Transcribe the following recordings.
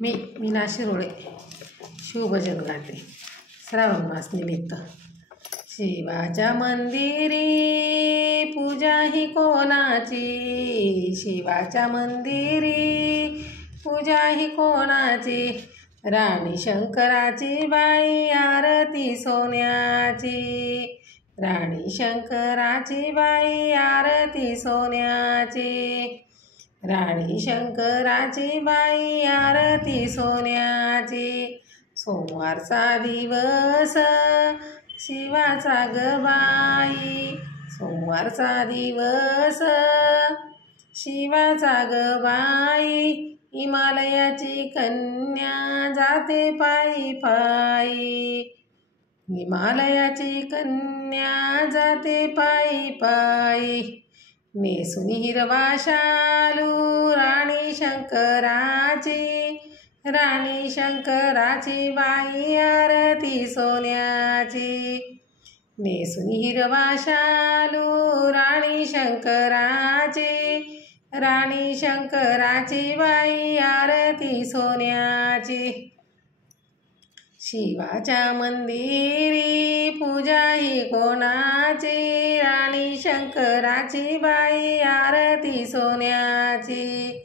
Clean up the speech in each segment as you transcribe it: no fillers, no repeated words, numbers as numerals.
मी मीना शिरोळे शिवभजन गाते श्रावण मास निमित्त। शिवाच्या मंदिरी पूजा ही कोणाची, शिवाच्या मंदिरी पूजा ही कोणाची, राणी शंकराची बाई आरती सोन्याची, राणी शंकराची बाई आरती सोन्याची, राणी शंकराची बाई आरती सोन्याची। सोमवारचा दिवस शिवाचा ग बाई, सोमवारचा दिवस शिवाचा ग बाई, हिमालयाची कन्या जाते पायी पायी, हिमालयाची कन्या जाते पायी पायी। नेसून हिरवा शालू राणी शंकराची, राणी शंकराची बाई आरती सोन्याची, नेसून हिरवा शालू राणी शंकराची, राणी शंकराची बाई आरती सोन्याची। शिवाच्या मंदिरी पूजा ही कोणाची, राणी शंकराची बाई आरती सोन्याची,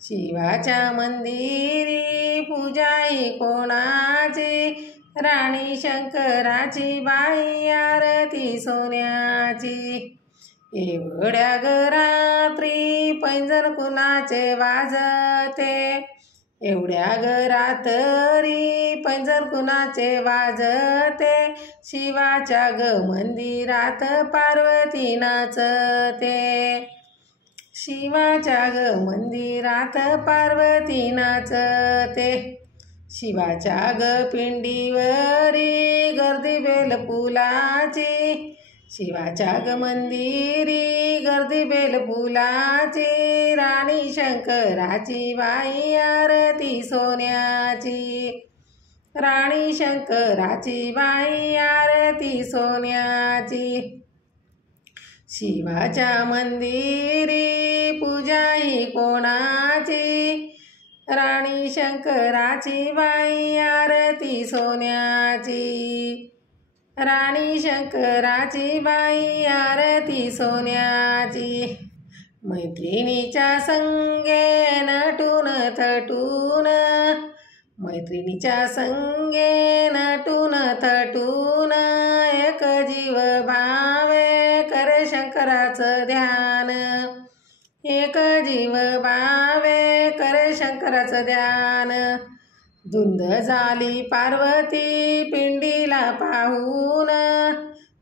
शिवाच्या मंदिरी पूजा ही कोणाची, राणी शंकराची बाई आरती सोन्याची। एवढ्या ग रात्री पैंजण कुणाचे वाजते, एवढ्या ग रात्री पैंजण कुणाचे वाजते, शिवाच्या ग मंदिरात पार्वती नाचते, शिवाच्या ग मंदिरात पार्वती नाचते। शिवाच्या ग पिंडीवरी गर्दी बेलफुलाची, शिवाच्या ग मंदिरी गर्दी बेलफुलाची, राणी शंकराची बाई आरती सोन्याची, राणी शंकराची बाई आरती सोन्याची। शिवाच्या मंदिरी पूजा ही कोणाची, राणी शंकराची बाई आरती सोन्याची, राणी शंकराची बाई आरती सोन्याची। मैत्रिणीच्या संगे नटून थटून, मैत्रिणीच्या संगे नटून थटून, एक जीव भावे करे शंकराचं ध्यान, एक जीव भावे करे शंकराचं ध्यान। धुंद झाली पार्वती पिंडीला पाहून,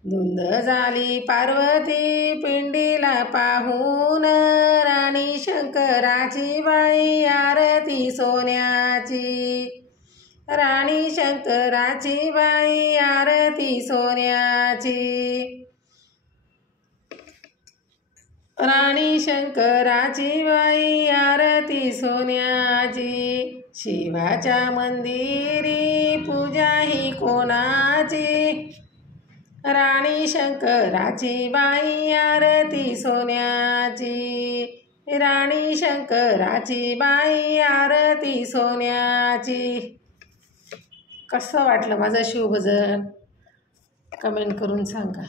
धुंद झाली पार्वती पिंडीला पाहून, राणी शंकराची बाई आरती सोन्याची, राणी शंकराची बाई आरती सोन्याची, राणी शंकराची बाई आरती सोन्याची। शिवाच्या मंदिरी पूजा ही कोणाची, राणी शंकराची बाई आरती सोन्याची, राणी शंकराची बाई आरती सोन्याची। कसं वाटलं माझं शिवभजन कमेंट करून सांगा।